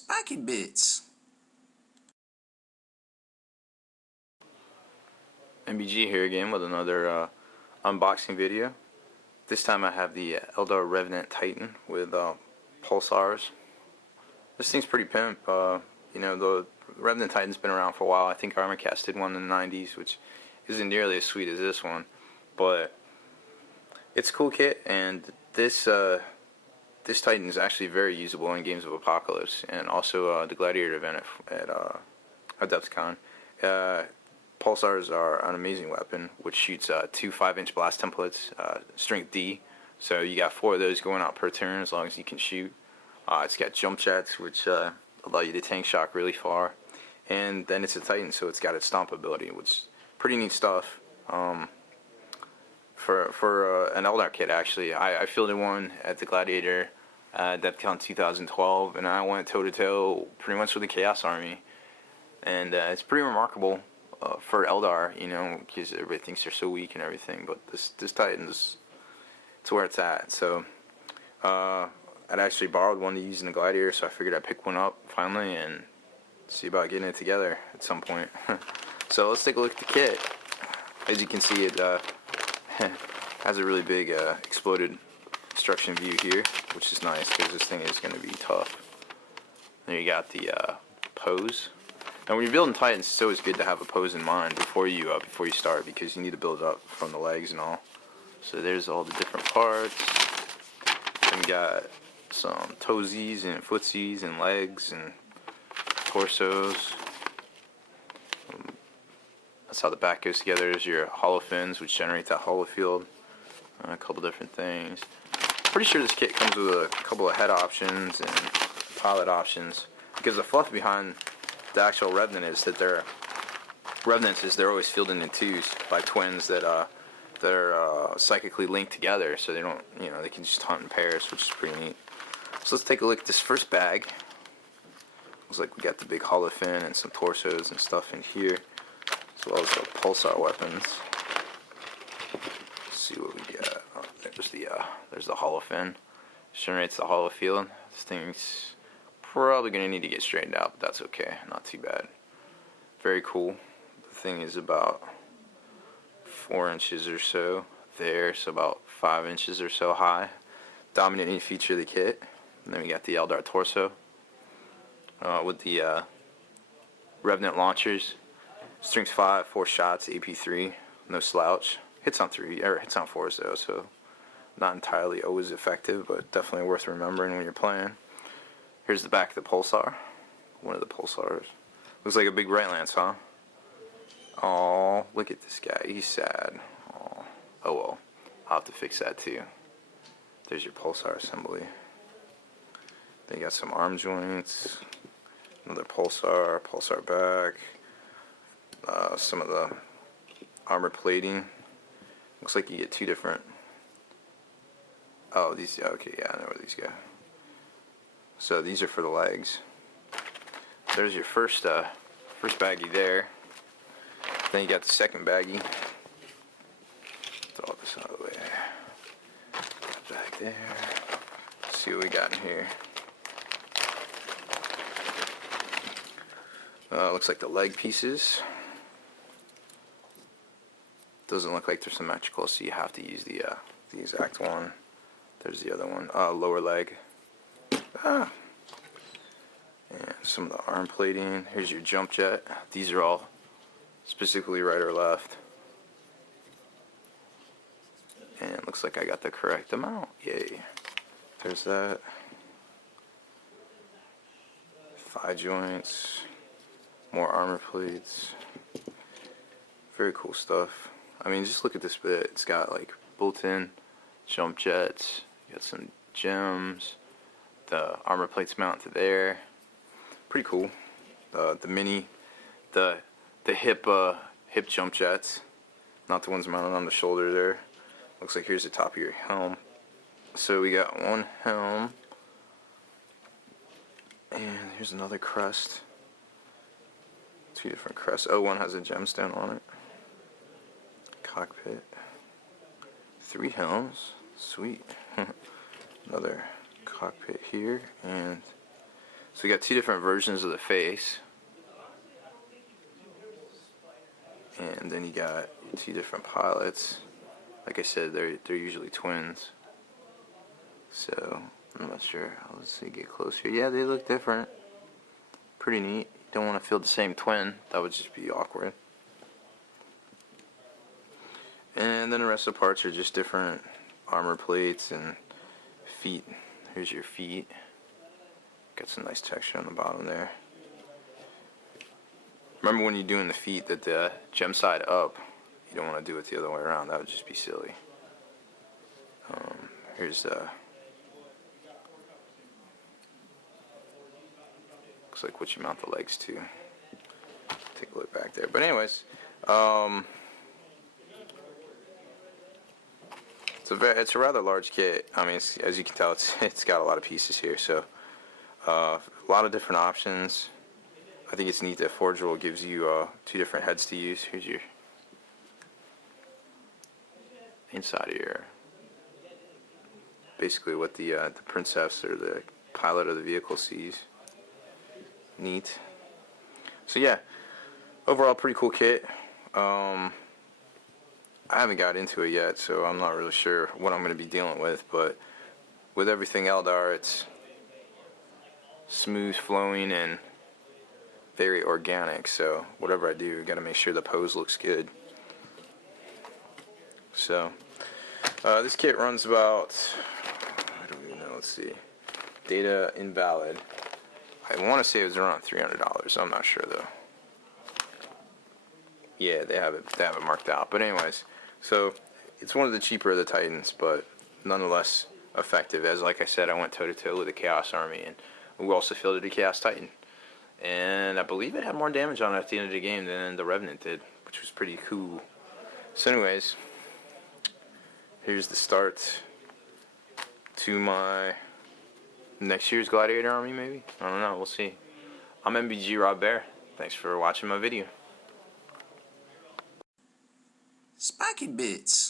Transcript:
Spikey Bits. MBG here again with another unboxing video. This time I have the Eldar Revenant Titan with pulsars. This thing's pretty pimp. You know, the Revenant Titan's been around for a while. I think Armorcast did one in the 90s, which isn't nearly as sweet as this one, but it's a cool kit. And this Titan is actually very usable in games of Apocalypse, and also the Gladiator event at Adepticon. Pulsars are an amazing weapon, which shoots 2 5-inch blast templates, strength D. So you got 4 of those going out per turn as long as you can shoot. It's got jump jets, which allow you to tank shock really far. And then it's a Titan, so it's got its stomp ability, which is pretty neat stuff. For an Eldar kit, actually, I fielded one at the Gladiator Adepticon 2012, and I went toe-to-toe pretty much with the Chaos Army. And it's pretty remarkable. For Eldar, you know, because everybody thinks they're so weak and everything, but this Titan's, it's where it's at. So I'd actually borrowed one to use in the Gladiator, so I figured I'd pick one up finally and see about getting it together at some point. So let's take a look at the kit. As you can see, it has a really big exploded instruction view here, which is nice because this thing is going to be tough. Then you got the pose. Now, when you're building Titans, it's always good to have a pose in mind before you start, because you need to build up from the legs and all. So there's all the different parts. And we got some toesies and footsies and legs and torsos. That's how the back goes together. There's your hollow fins, which generate that hollow field. A couple different things. Pretty sure this kit comes with a couple of head options and pilot options, because the fluff behind the actual Revenant is that they're always fielded in twos by twins that they're psychically linked together, so they don't, you know, they can just hunt in pairs, which is pretty neat. So let's take a look at this first bag. Looks like we got the big hollow fin and some torsos and stuff in here, as well as the pulsar weapons. Let's see what we got. Oh, there's the hollow fin. Generates the hollow field. This thing's probably going to need to get straightened out, but that's okay. Not too bad. Very cool. The thing is about 4 inches or so there, so about 5 inches or so high. Dominating feature of the kit. And then we got the Eldar torso with the Revenant launchers. Strength 5, 4 shots, AP 3, no slouch. Hits on 4s though, so not entirely always effective, but definitely worth remembering when you're playing. Here's the back of the pulsar. One of the pulsars. Looks like a big right lance, huh? Oh, look at this guy. He's sad. Aw. Oh well. I'll have to fix that too. There's your pulsar assembly. Then you got some arm joints. Another pulsar back. Some of the armor plating. Looks like you get 2 different. Oh, these. Okay, yeah, I know where these go. So these are for the legs. There's your first baggie there. Then you got the second baggie. Throw all this out of the way. Back there. Let's see what we got in here. Looks like the leg pieces. Doesn't look like they're symmetrical, so you have to use the exact one. There's the other one. Lower leg. And some of the arm plating. Here's your jump jet. These are all specifically right or left. And it looks like I got the correct amount. Yay. There's that. Thigh joints. More armor plates. Very cool stuff. I mean, just look at this bit. It's got like built-in jump jets. You got some gems. The armor plates mount to there. Pretty cool. The hip jump jets, not the ones mounted on the shoulder there. Looks like here's the top of your helm. So we got one helm, and here's another crest. 2 different crests. Oh, one has a gemstone on it. Cockpit. 3 helms. Sweet. Another cockpit here, and So we got two different versions of the face. And then you got two different pilots. Like I said, they're usually twins. So I'm not sure. Let's see, get closer. Yeah, they look different. Pretty neat. You don't want to feel the same twin. That would just be awkward. And then the rest of the parts are just different armor plates and feet. Here's your feet. Got some nice texture on the bottom there. Remember when you're doing the feet that the gem side up, you don't want to do it the other way around. That would just be silly. Here's looks like what you mount the legs to. Take a look back there. But anyways, it's a rather large kit. I mean, as you can tell, it's got a lot of pieces here. So a lot of different options. I think it's neat that Forge Roll gives you two different heads to use. Here's your inside of your, basically what the princess or the pilot of the vehicle sees. Neat. So yeah, overall pretty cool kit. I haven't got into it yet, so I'm not really sure what I'm going to be dealing with, but with everything Eldar, it's smooth flowing and very organic, so whatever I do, got to make sure the pose looks good. So this kit runs about, I don't even know, let's see, data invalid. I want to say it was around $300. I'm not sure though. Yeah, they have it marked out. But anyways, so it's one of the cheaper of the Titans, but nonetheless effective. As like I said, I went toe to toe with the Chaos Army, and we also fielded a Chaos Titan. And I believe it had more damage on it at the end of the game than the Revenant did, which was pretty cool. So anyways, here's the start to my next year's Gladiator Army, maybe? I don't know, we'll see. I'm MBG Rob Bear. Thanks for watching my video. Spikey Bits.